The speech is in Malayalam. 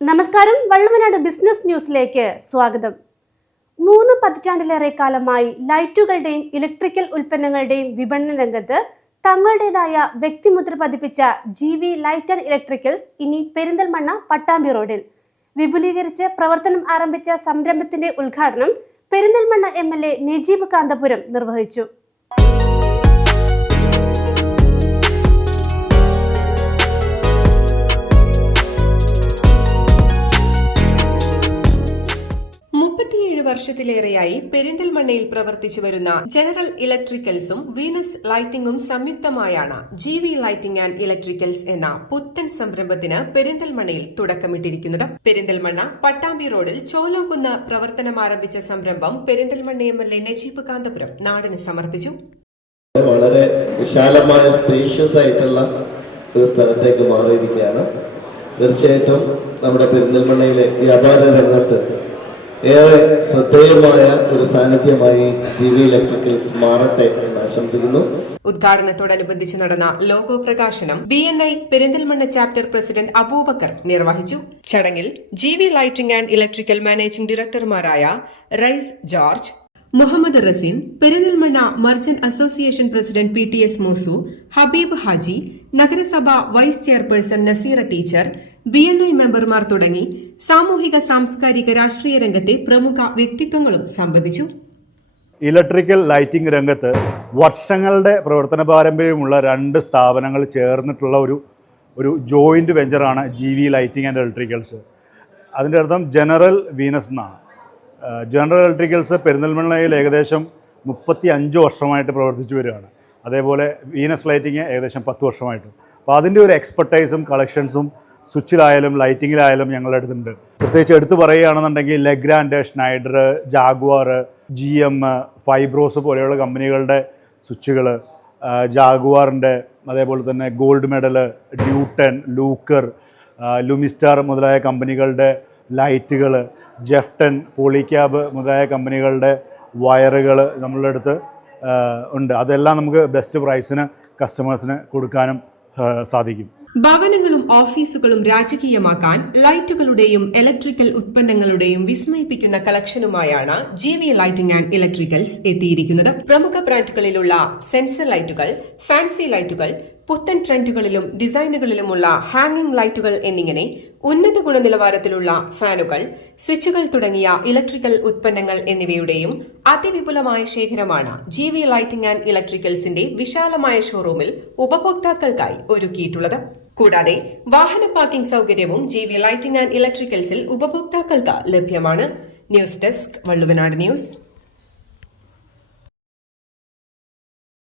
നമസ്കാരം വള്ളുവനാട് ബിസിനസ് ന്യൂസിലേക്ക് സ്വാഗതം. മൂന്ന് പതിറ്റാണ്ടിലേറെ കാലമായി ലൈറ്റുകളുടെയും ഇലക്ട്രിക്കൽ ഉൽപ്പന്നങ്ങളുടെയും വിപണന രംഗത്ത് തങ്ങളുടേതായ വ്യക്തിമുദ്ര പതിപ്പിച്ച G V light and electricals ഇനി പെരിന്തൽമണ്ണ പട്ടാമ്പി റോഡിൽ. വിപുലീകരിച്ച് പ്രവർത്തനം ആരംഭിച്ച സംരംഭത്തിന്റെ ഉദ്ഘാടനം Perinthalmanna M L A Najeeb Kanthapuram നിർവഹിച്ചു. വർഷത്തിലേറെയായി പെരിന്തൽമണ്ണയിൽ പ്രവർത്തിച്ചു വരുന്ന ജനറൽ ഇലക്ട്രിക്കൽസും വീനസ് ലൈറ്റിംഗും സംയുക്തമായാണ് G V lighting and electricals എന്ന പുത്തൻ സംരംഭത്തിന് പെരിന്തൽമണ്ണയിൽ തുടക്കമിട്ടിരിക്കുന്നത്. പെരിന്തൽമണ്ണ പട്ടാമ്പി റോഡിൽ ചോലോകുന്ന് പ്രവർത്തനം ആരംഭിച്ച സംരംഭം Perinthalmanna M L A Najeeb Kanthapuram നാടിന് സമർപ്പിച്ചു. വളരെ വിശാലമായ സ്പേഷ്യസ് ആയിട്ടുള്ള ഒരു സ്ഥലത്തേക്ക് മാറിയിരിക്കുകയാണ്. തീർച്ചയായിട്ടും നമ്മുടെ പെരിന്തൽമണ്ണയിലെ വ്യാപാര രംഗത്ത് ഏറെ ശ്രദ്ധേയമായ ഒരു സാന്നിധ്യമായി ജി വി ഇലക്ട്രിക്കൽ മാറട്ടെ എന്ന് ആശംസിക്കുന്നു. ഉദ്ഘാടനത്തോടനുബന്ധിച്ച് നടന്ന ലോഗോ പ്രകാശനം B N I Perinthalmanna chapter president Aboobacker നിർവഹിച്ചു. ചടങ്ങിൽ G V lighting and electrical managing ഡയറക്ടർമാരായ Rais George Muhammad Raseen Perinthalmanna merchant association president P T S Moosu Habeeb Haji നഗരസഭ vice chairperson Naseera teacher B N I മെമ്പർമാർ തുടങ്ങി സാമൂഹിക സാംസ്കാരിക രാഷ്ട്രീയ രംഗത്തെ പ്രമുഖ വ്യക്തിത്വങ്ങളും സംബന്ധിച്ചു. ഇലക്ട്രിക്കൽ ലൈറ്റിംഗ് രംഗത്ത് വർഷങ്ങളുടെ പ്രവർത്തന പാരമ്പര്യമുള്ള രണ്ട് സ്ഥാപനങ്ങൾ ചേർന്നിട്ടുള്ള ഒരു ഒരു joint വെഞ്ചറാണ് G V lighting and electricals അതിന്റെ അർത്ഥം ജനറൽ വീനസ് എന്നാണ്. ജനറൽ ഇലക്ട്രിക്കൽസ് പെരിന്തൽമണ്ണയിൽ ഏകദേശം മുപ്പത്തി അഞ്ച് വർഷമായിട്ട് പ്രവർത്തിച്ചു വരികയാണ്. അതേപോലെ വീനസ് ലൈറ്റിംഗ് ഏകദേശം പത്ത് വർഷമായിട്ടും. അപ്പോൾ അതിന്റെ ഒരു എക്സ്പെർട്ടൈസും കളക്ഷൻസും സ്വിച്ചിലായാലും ലൈറ്റിങ്ങിലായാലും ഞങ്ങളുടെ അടുത്തുണ്ട്. പ്രത്യേകിച്ച് എടുത്തു പറയുകയാണെന്നുണ്ടെങ്കിൽ Legrand Schneider Jaguar G M Fibros പോലെയുള്ള കമ്പനികളുടെ സ്വിച്ചുകൾ ജാഗ്വാറിന്റെ അതേപോലെ തന്നെ ഗോൾഡ് മെഡൽ ഡ്യൂട്ടൺ ലൂക്കർ ലുമിസ്റ്റാർ മുതലായ കമ്പനികളുടെ ലൈറ്റുകൾ ജെഫ്റ്റൻ പോളിക്യാബ് മുതലായ കമ്പനികളുടെ വയറുകൾ നമ്മളുടെ അടുത്ത് ഉണ്ട്. അതെല്ലാം നമുക്ക് ബെസ്റ്റ് പ്രൈസിന് കസ്റ്റമേഴ്സിന് കൊടുക്കാനും സാധിക്കും. ഭവനങ്ങളും ഓഫീസുകളും രാജകീയമാക്കാൻ ലൈറ്റുകളുടെയും ഇലക്ട്രിക്കൽ ഉത്പന്നങ്ങളുടെയും വിസ്മയിപ്പിക്കുന്ന കളക്ഷനുമായാണ് G V lighting and electricals എത്തിയിരിക്കുന്നത്. പ്രമുഖ ബ്രാൻഡുകളിലുള്ള സെൻസർ ലൈറ്റുകൾ ഫാൻസി ലൈറ്റുകൾ പുത്തൻ ട്രെൻഡുകളിലും ഡിസൈനുകളിലുമുള്ള ഹാങ്ങിംഗ് ലൈറ്റുകൾ എന്നിങ്ങനെ ഉന്നത ഗുണനിലവാരത്തിലുള്ള ഫാനുകൾ സ്വിച്ചുകൾ തുടങ്ങിയ ഇലക്ട്രിക്കൽ ഉത്പന്നങ്ങൾ എന്നിവയുടെയും അതിവിപുലമായ ശേഖരമാണ് ജി വി ലൈറ്റിംഗ് ആൻഡ് ഇലക്ട്രിക്കൽസിന്റെ വിശാലമായ ഷോറൂമിൽ ഉപഭോക്താക്കൾക്കായി ഒരുക്കിയിട്ടുള്ളത്. കൂടാതെ വാഹന പാർക്കിംഗ് സൗകര്യവും ജി വി ലൈറ്റിംഗ് ആൻഡ് ഇലക്ട്രിക്കൽസിൽ ഉപഭോക്താക്കൾക്ക് ലഭ്യമാണ്. News desk Valluvanad news